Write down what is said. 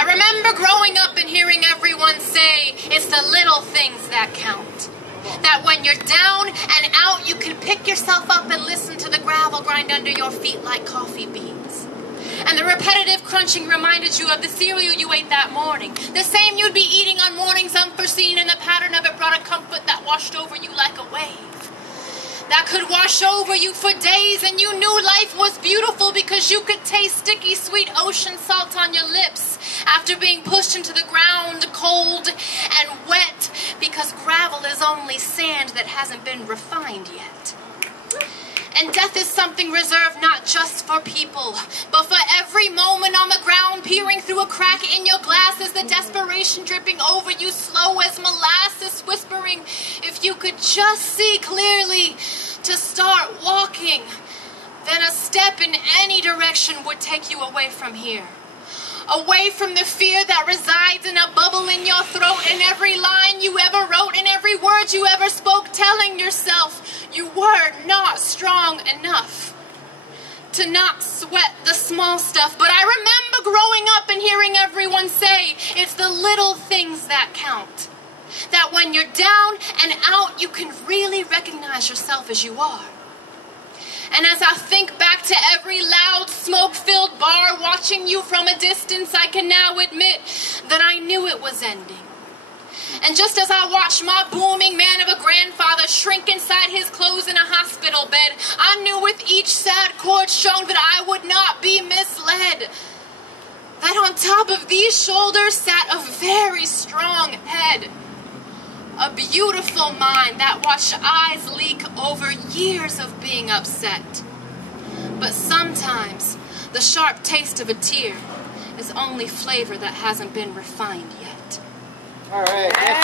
I remember growing up and hearing everyone say it's the little things that count. That when you're down and out, you can pick yourself up and listen to the gravel grind under your feet like coffee beans. And the repetitive crunching reminded you of the cereal you ate that morning. The same you'd be eating on mornings unforeseen, and the pattern of it brought a comfort that washed over you like a wave. That could wash over you for days, and you knew life was beautiful because you could taste sticky, sweet ocean salt on your lips after being pushed into the ground cold and wet, because gravel is only sand that hasn't been refined yet. And death is something reserved not just for people, but for every moment on the ground, peering through a crack in your glass as the desperation dripping over you slow as molasses, whispering, if you could just see clearly to start walking, then a step in any direction would take you away from here. Away from the fear that resides in a bubble in your throat, and every line you ever wrote and every word you ever spoke, telling yourself you were not strong enough to not sweat the small stuff. But I remember growing up and hearing everyone say it's the little things that count. That when you're down and out, you can really recognize yourself as you are. And as I think back to every loud, smoke-filled bar watching you from a distance, I can now admit that I knew it was ending. And just as I watched my booming man of a grandfather shrink inside his clothes in a hospital bed, I knew with each sad chord strung that I would not be misled. That on top of these shoulders sat a very strong head. A beautiful mind that watched eyes leak over years of being upset. But sometimes the sharp taste of a tear is only flavor that hasn't been refined yet. All right.